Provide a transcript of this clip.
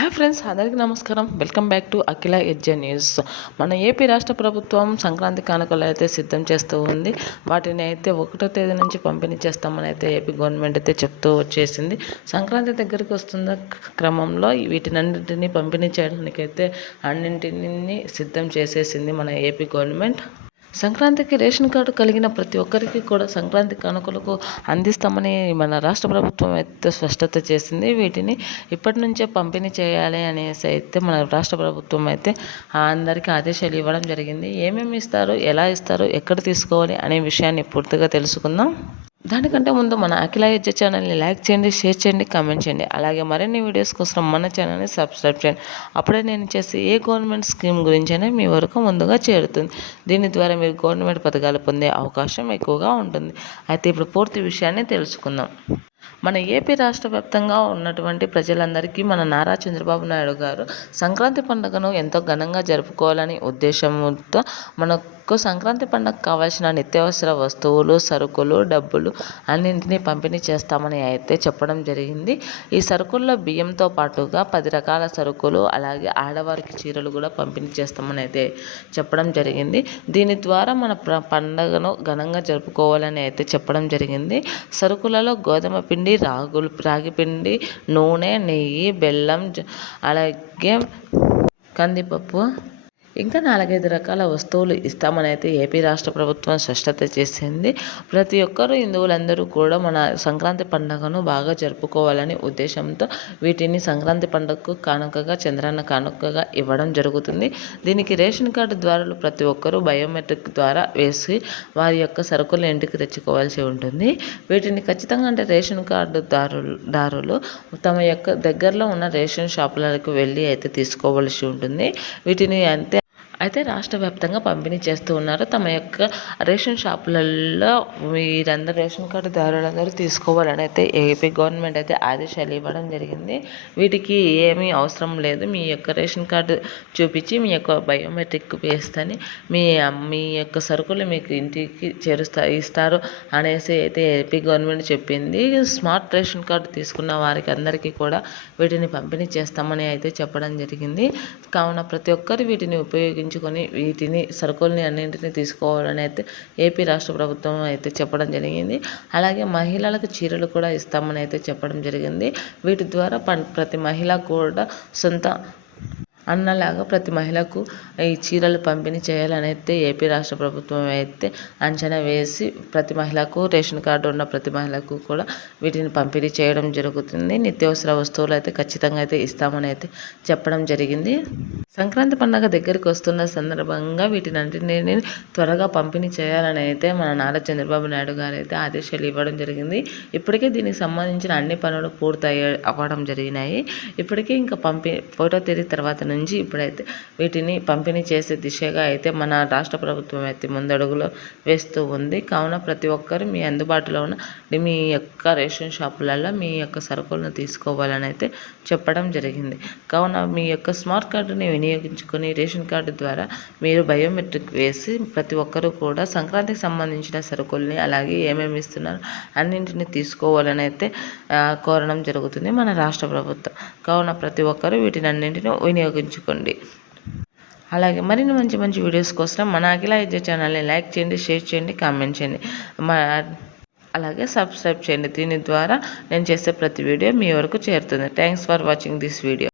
Hi friends, అందరికీ నమస్కారం. Welcome back to Akhila ఎడ్జే న్యూస్. మన ఏపీ రాష్ట్ర ప్రభుత్వం సంక్రాంతి కానుకలు అయితే సిద్ధం చేస్తూ ఉంది. వాటిని అయితే 1వ తేదీ నుంచి పంపిణీ చేస్తామని అయితే ఏపీ గవర్నమెంట్ అయితే చెప్తూ వచ్చేసింది. సంక్రాంతి దగ్గరికి వస్తున్న క్రమంలో వీటినన్నింటినీ పంపిణీ చేయడానికి అయితే అన్నింటినీ సిద్ధం చేసేసింది మన ఏపీ గవర్నమెంట్. సంక్రాంతికి రేషన్ కార్డు కలిగిన ప్రతి ఒక్కరికి కూడా సంక్రాంతి కానుకలకు అందిస్తామని మన రాష్ట్ర ప్రభుత్వం అయితే స్పష్టత చేసింది. వీటిని ఇప్పటి నుంచే పంపిణీ చేయాలి అనేసి అయితే మన రాష్ట్ర ప్రభుత్వం అయితే అందరికీ ఆదేశాలు ఇవ్వడం జరిగింది. ఏమేమి ఇస్తారు, ఎలా ఇస్తారు, ఎక్కడ తీసుకోవాలి అనే విషయాన్ని పూర్తిగా తెలుసుకుందాం. దానికంటే ముందు మన అఖిల ఎడ్జే ఛానల్ని లైక్ చేయండి, షేర్ చేయండి, కామెంట్ చేయండి. అలాగే మరిన్ని వీడియోస్ కోసం మన ఛానల్ని సబ్స్క్రైబ్ చేయండి. అప్పుడే నేను చేసే ఏ గవర్నమెంట్ స్కీమ్ గురించైనా మీ వరకు ముందుగా చేరుతుంది. దీని ద్వారా మీరు గవర్నమెంట్ పథకాలు పొందే అవకాశం ఎక్కువగా ఉంటుంది. అయితే ఇప్పుడు పూర్తి విషయాన్ని తెలుసుకుందాం. మన ఏపీ రాష్ట్ర వ్యాప్తంగా ఉన్నటువంటి ప్రజలందరికీ మన నారా చంద్రబాబు నాయుడు గారు సంక్రాంతి పండుగను ఎంతో ఘనంగా జరుపుకోవాలని ఉద్దేశంతో మనకు సంక్రాంతి పండుగకు కావాల్సిన నిత్యావసర వస్తువులు, సరుకులు, డబ్బులు అన్నింటినీ పంపిణీ చేస్తామని అయితే చెప్పడం జరిగింది. ఈ సరుకుల్లో బియ్యంతో పాటుగా 10 రకాల సరుకులు, అలాగే ఆడవారికి చీరలు కూడా పంపిణీ చేస్తామని అయితే చెప్పడం జరిగింది. దీని ద్వారా మన పండుగను ఘనంగా జరుపుకోవాలని అయితే చెప్పడం జరిగింది. సరుకులలో గోధుమ పిండి, రాగి పిండి, నూనె, నెయ్యి, బెల్లం, అలాగే కందిపప్పు, ఇంకా 4-5 రకాల వస్తువులు ఇస్తామని అయితే ఏపీ రాష్ట్ర ప్రభుత్వం స్పష్టత చేసింది. ప్రతి ఒక్కరూ హిందువులందరూ కూడా మన సంక్రాంతి పండుగను బాగా జరుపుకోవాలని ఉద్దేశంతో వీటిని సంక్రాంతి పండుగకు కానుకగా, చంద్రన్న కానుకగా ఇవ్వడం జరుగుతుంది. దీనికి రేషన్ కార్డు ద్వారా ప్రతి ఒక్కరూ బయోమెట్రిక్ ద్వారా వేసి వారి యొక్క సరుకులను ఇంటికి తెచ్చుకోవాల్సి ఉంటుంది. వీటిని ఖచ్చితంగా అంటే రేషన్ కార్డు దారులు తమ యొక్క దగ్గరలో ఉన్న రేషన్ షాపులకు వెళ్ళి అయితే తీసుకోవాల్సి ఉంటుంది. వీటిని అయితే రాష్ట్ర వ్యాప్తంగా పంపిణీ చేస్తూ ఉన్నారు. తమ యొక్క రేషన్ షాపులలో వీరందరూ రేషన్ కార్డు దారులందరూ తీసుకోవాలని అయితే ఏపీ గవర్నమెంట్ అయితే ఆదేశాలు ఇవ్వడం జరిగింది. వీటికి ఏమీ అవసరం లేదు. మీ యొక్క రేషన్ కార్డు చూపించి మీ యొక్క బయోమెట్రిక్ వేస్తేనే మీ యొక్క సరుకులు మీకు ఇంటికి ఇస్తారు అనేసి అయితే ఏపీ గవర్నమెంట్ చెప్పింది. స్మార్ట్ రేషన్ కార్డు తీసుకున్న వారికి అందరికీ కూడా వీటిని పంపిణీ చేస్తామని అయితే చెప్పడం జరిగింది. కావున ప్రతి ఒక్కరు వీటిని వీటిని సరుకుల్ని అన్నింటినీ తీసుకోవాలని అయితే ఏపీ రాష్ట్ర ప్రభుత్వం అయితే చెప్పడం జరిగింది. అలాగే మహిళలకు చీరలు కూడా ఇస్తామని అయితే చెప్పడం జరిగింది. వీటి ద్వారా ప్రతి మహిళ కూడా సొంత అన్నలాగా ప్రతి మహిళకు ఈ చీరలు పంపిణీ చేయాలని అయితే ఏపీ రాష్ట్ర ప్రభుత్వం అయితే అంచనా వేసి ప్రతి మహిళకు రేషన్ కార్డు ఉన్న ప్రతి మహిళకు కూడా వీటిని పంపిణీ చేయడం జరుగుతుంది. నిత్యావసర వస్తువులు అయితే ఖచ్చితంగా అయితే ఇస్తామని అయితే చెప్పడం జరిగింది. సంక్రాంతి పండుగ దగ్గరికి వస్తున్న సందర్భంగా వీటినన్నింటినీ త్వరగా పంపిణీ చేయాలని అయితే మన నారా చంద్రబాబు నాయుడు గారు అయితే ఆదేశాలు ఇవ్వడం జరిగింది. ఇప్పటికే దీనికి సంబంధించిన అన్ని పనులు పూర్తి అవ్వడం జరిగినాయి. ఇప్పటికే ఇంకా 1వ తేదీ తర్వాత నుంచి ఇప్పుడైతే వీటిని పంపిణీ చేసే దిశగా అయితే మన రాష్ట్ర ప్రభుత్వం అయితే ముందడుగులో వేస్తూ ఉంది. కావున ప్రతి ఒక్కరు మీ అందుబాటులో ఉన్న మీ యొక్క రేషన్ షాపులలో మీ యొక్క సరుకులను తీసుకోవాలని అయితే చెప్పడం జరిగింది. కావున మీ యొక్క స్మార్ట్ కార్డుని వినియోగించుకొని రేషన్ కార్డు ద్వారా మీరు బయోమెట్రిక్ వేసి ప్రతి ఒక్కరూ కూడా సంక్రాంతికి సంబంధించిన సరుకుల్ని అలాగే ఏమేమి ఇస్తున్నారు అన్నింటినీ తీసుకోవాలని అయితే కోరడం జరుగుతుంది మన రాష్ట్ర ప్రభుత్వం. కావున ప్రతి ఒక్కరూ వీటిని అన్నింటినీ వినియోగించుకోండి. అలాగే మరిన్ని మంచి మంచి వీడియోస్ కోసం మన అఖిల ఎడ్జే ఛానల్ని లైక్ చేయండి, షేర్ చేయండి, కామెంట్ చేయండి, అలాగే సబ్స్క్రైబ్ చేయండి. దీని ద్వారా నేను చేసే ప్రతి వీడియో మీ వరకు చేరుతుంది. Thanks for watching this video.